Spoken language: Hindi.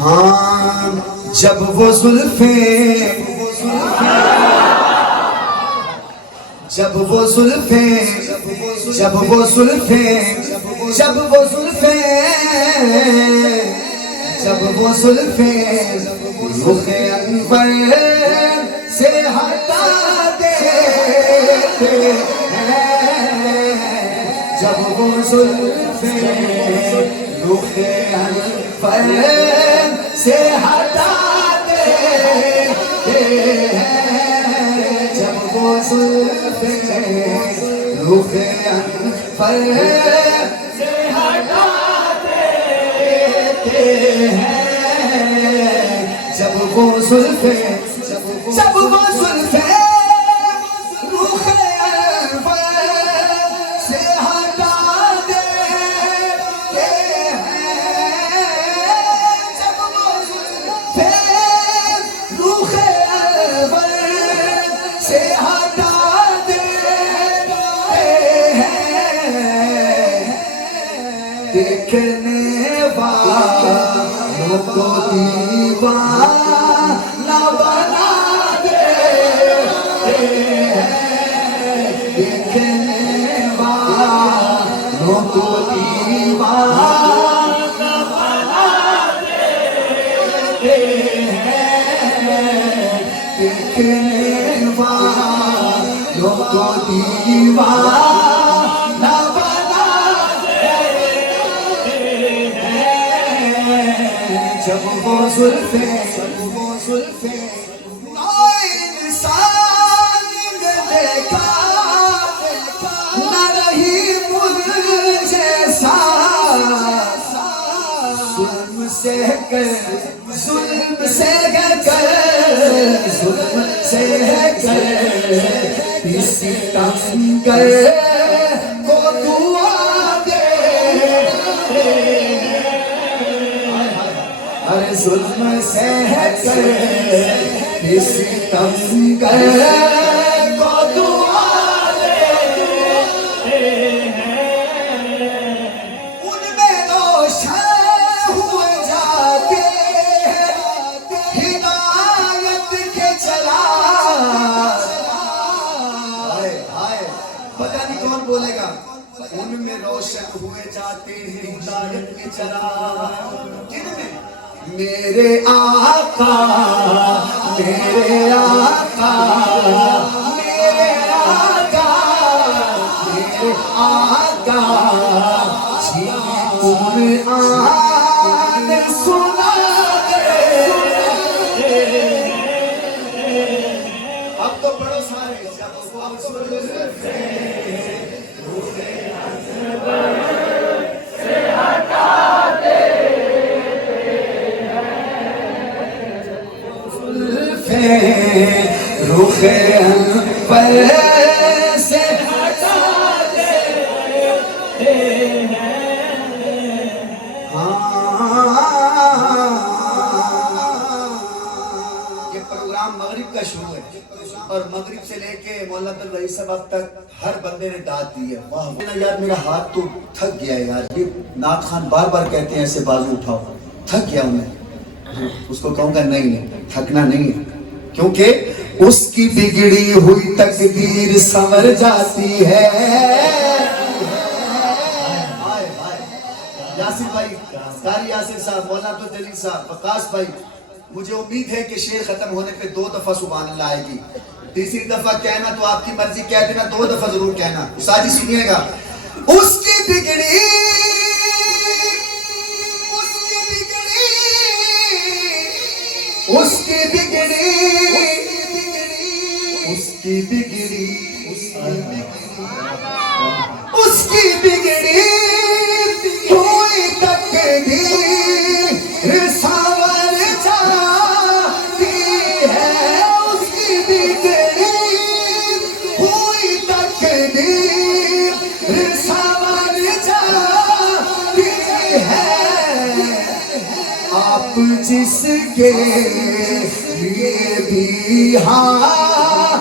हाँ जब वो जुल्फे जब वो जुल्फे जब वो जुल्फे जब वो जुल्फे जब वो जुल्फे रुखे अनवर से हटा देते हैं, जब वो जुल्फे रुखे अनवर से हटा देते हैं, जब वो जुल्फे रुखे अनवर से हटा देते हैं, जब वो जुल्फे जब वो जुल्फे रुखे अनवर से हटा देते हैं, जब वो जुल्फे रुखे अनवर से हटा देते हैं, देखने वालों को दीवाना बना देते हैं, देखने वालों को दीवाना बना देते हैं, देखने वालों को दीवाना बना देते हैं, जब वो जुल्फे इंसान ने देखा न रही मुझे जुल्म से कर जुल्म से कर जुल्म से कर इसी तंगर को दुआ दे, अरे जुल्म से कर इसी तंगर को दुआ देते हैं, उनमें रोशन हुए जाते हिदायत के चला, पता नहीं कौन बोलेगा, उनमें रोशन हुए जाते हैं हिदायत के चला, किनमें मेरे आका मेरे आका मेरे आका मेरे आका कुरान सुना दे, अब तो पढ़ो सारे, जब वो जुल्फे रुखे अनवर से हटा रुखे अनवर से हटा देते हैं, ये प्रोग्राम मगरिब का शुरू है और मगरिब से लेके मौलाना अब्दुल रईस साहब तक हर बंदे ने दाद दी है। वाह यार मेरा हाथ तो थक गया यार, ये नाथ खान बार बार कहते हैं ऐसे बाजू उठाओ, थक गया हूं मैं, उसको कहूंगा नहीं थकना नहीं है, क्योंकि उसकी बिगड़ी हुई तकदीर संवर जाती है। यासिर भाई, कारी यासिर साहब, मौलाना अब्दुल जलील साहब, वकास भाई, मुझे उम्मीद है कि शेर खत्म होने पे 2 दफा सुभान अल्लाह आएगी, तीसरी दफा कहना तो आपकी मर्जी, कह देना 2 दफा जरूर कहना। साजी सुनिएगा, उसकी बिगड़ी उसकी बिगड़ी उसकी बिगड़ी उसकी बिगड़ी कोई तकदीर संवर जाती है, उसकी बिगड़ी कोई तकदीर संवर जाती है, आप जिसके लिए भी हाँ